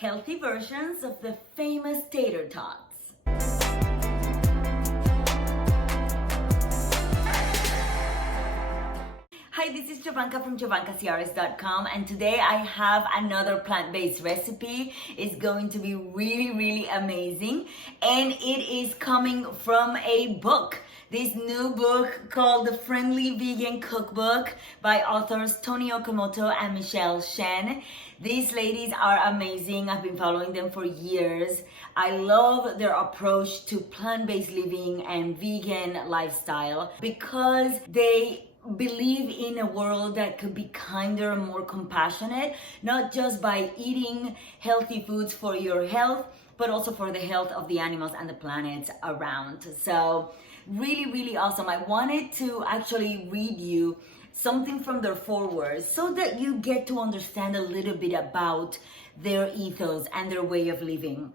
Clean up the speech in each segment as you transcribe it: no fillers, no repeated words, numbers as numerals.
healthy versions of the famous Tater Tots. Hi, this is Jovanka from JovankaCiares.com, and today I have another plant-based recipe. It's going to be really amazing, and it is coming from a book. This new book called the Friendly Vegan Cookbook by authors Toni Okamoto and Cehn. These ladies are amazing. I've been following them for years. I love their approach to plant-based living and vegan lifestyle because they believe in a world that could be kinder and more compassionate, not just by eating healthy foods for your health, but also for the health of the animals and the planet around. So really awesome. I wanted to actually read you something from their foreword so that you get to understand a little bit about their ethos and their way of living.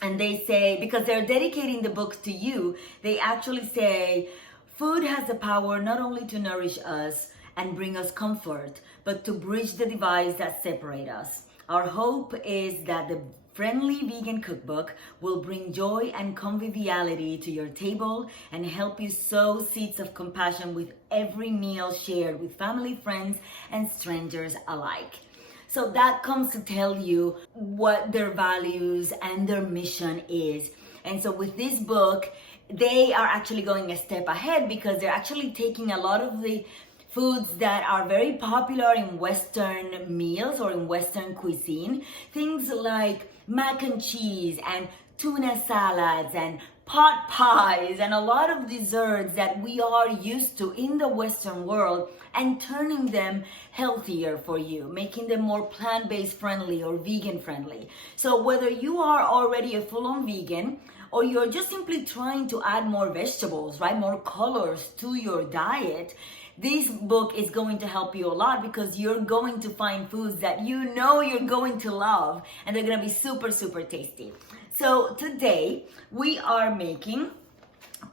And they say, because they're dedicating the book to you, they actually say, food has the power not only to nourish us and bring us comfort, but to bridge the divides that separate us. Our hope is that the Friendly Vegan Cookbook will bring joy and conviviality to your table and help you sow seeds of compassion with every meal shared with family, friends, and strangers alike. So that comes to tell you what their values and their mission is. And so with this book, they are actually going a step ahead because they're actually taking a lot of the foods that are very popular in Western meals or in Western cuisine. Things like mac and cheese and tuna salads and pot pies and a lot of desserts that we are used to in the Western world, and turning them healthier for you, making them more plant-based friendly or vegan friendly. So whether you are already a full-on vegan or you're just simply trying to add more vegetables, right, more colors to your diet, this book is going to help you a lot because you're going to find foods that you know you're going to love, and they're going to be super tasty. So today we are making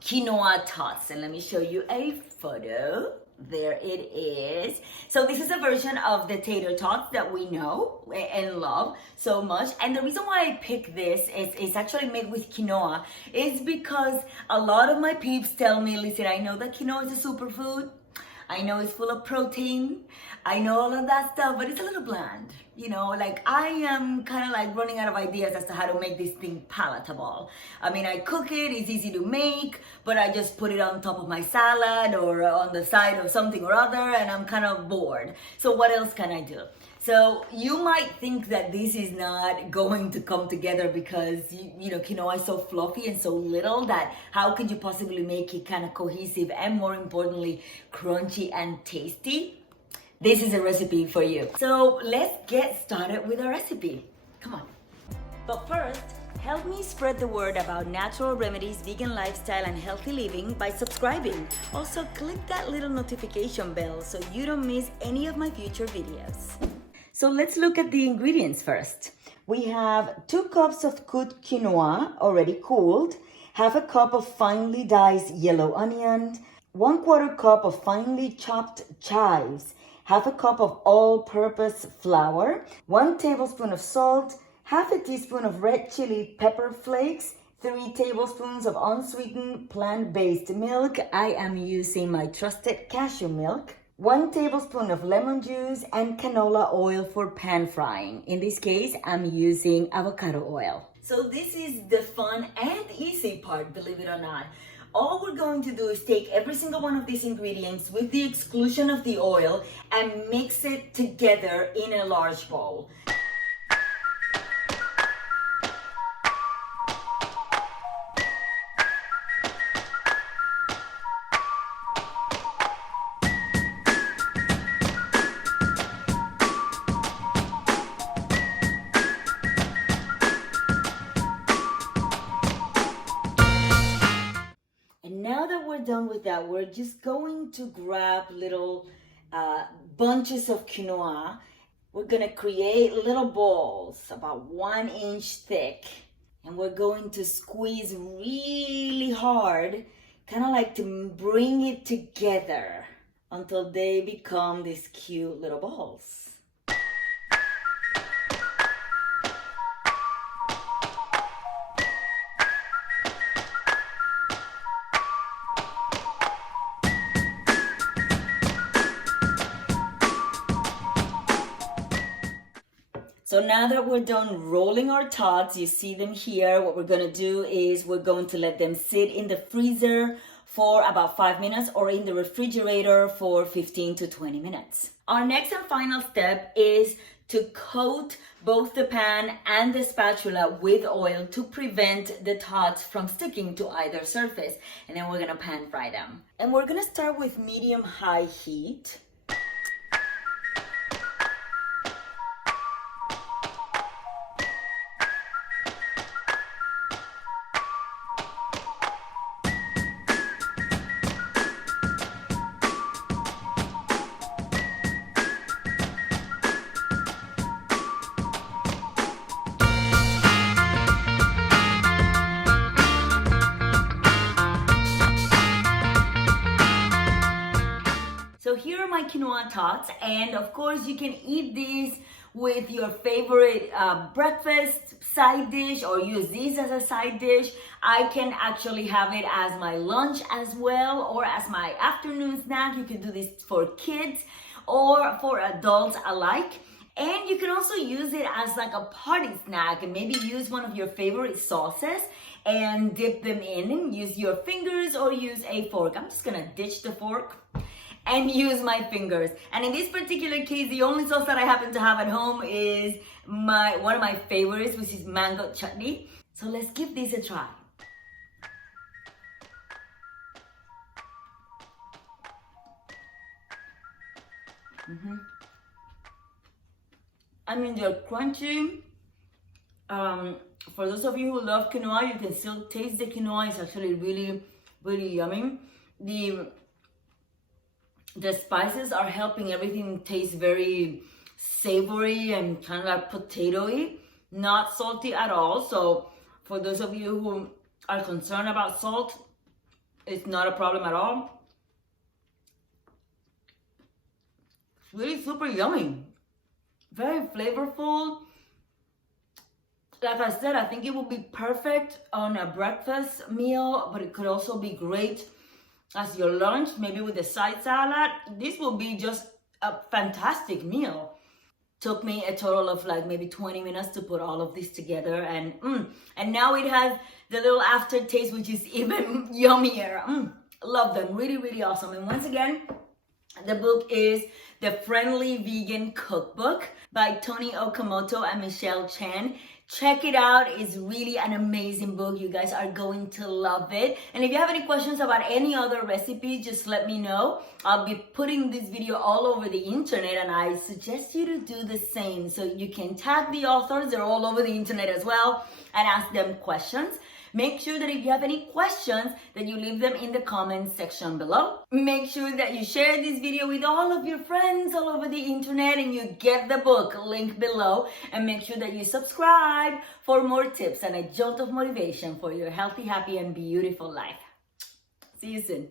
Quinoa Tots, and let me show you a photo. There it is. So this is a version of the Tater Tots that we know and love so much. And the reason why I picked this is actually made with quinoa is because a lot of my peeps tell me, listen, I know that quinoa is a superfood. I know it's full of protein. I know all of that stuff, but it's a little bland. You know, like I am kind of like running out of ideas as to how to make this thing palatable. I mean, I cook it, it's easy to make, but I just put it on top of my salad or on the side of something or other, and I'm kind of bored. So what else can I do? So you might think that this is not going to come together because, you know, quinoa is so fluffy and so little that how could you possibly make it kind of cohesive and, more importantly, crunchy and tasty? This is a recipe for you. So let's get started with our recipe. Come on. But first, help me spread the word about natural remedies, vegan lifestyle, and healthy living by subscribing. Also, click that little notification bell so you don't miss any of my future videos. So let's look at the ingredients first. We have 2 cups of cooked quinoa already cooled, half a cup of finely diced yellow onion, 1/4 cup of finely chopped chives, half a cup of all-purpose flour, 1 tablespoon of salt, half a teaspoon of red chili pepper flakes, 3 tablespoons of unsweetened plant-based milk. I am using my trusted cashew milk. 1 tablespoon of lemon juice and canola oil for pan frying. In this case, I'm using avocado oil. So this is the fun and easy part, believe it or not. All we're going to do is take every single one of these ingredients with the exclusion of the oil and mix it together in a large bowl. Now that we're done with that, we're just going to grab little bunches of quinoa. We're gonna create little balls about 1 inch thick, and we're going to squeeze really hard, kind of like to bring it together until they become these cute little balls. So now that we're done rolling our tots, you see them here, what we're gonna do is we're going to let them sit in the freezer for about 5 minutes or in the refrigerator for 15 to 20 minutes. Our next and final step is to coat both the pan and the spatula with oil to prevent the tots from sticking to either surface. And then we're gonna pan fry them. And we're gonna start with medium-high heat. So here are my quinoa tots, and of course you can eat these with your favorite breakfast side dish or use these as a side dish. I can actually have it as my lunch as well or as my afternoon snack. You can do this for kids or for adults alike. And you can also use it as like a party snack and maybe use one of your favorite sauces and dip them in and use your fingers or use a fork. I'm just gonna ditch the fork and use my fingers. And in this particular case, the only sauce that I happen to have at home is one of my favorites, which is mango chutney. So let's give this a try. I mean, they're crunchy. For those of you who love quinoa, you can still taste the quinoa. It's actually really, really yummy. The spices are helping everything taste very savory and kind of like potato-y, not salty at all. So for those of you who are concerned about salt, it's not a problem at all. It's really super yummy, very flavorful. Like I said, I think it would be perfect on a breakfast meal, but it could also be great as your lunch, maybe with a side salad. This will be just a fantastic meal. Took me a total of like maybe 20 minutes to put all of this together, and now it has the little aftertaste, which is even yummier. Love them, really, really awesome. And once again, the book is The Friendly Vegan Cookbook by Toni Okamoto and Cehn. Check it out. It's really an amazing book. You guys are going to love it. And if you have any questions about any other recipes, just let me know. I'll be putting this video all over the internet, and I suggest you to do the same. So you can tag the authors, they're all over the internet as well, and ask them questions. Make sure that if you have any questions, that you leave them in the comments section below. Make sure that you share this video with all of your friends all over the internet, and you get the book link below. And make sure that you subscribe for more tips and a jolt of motivation for your healthy, happy, and beautiful life. See you soon.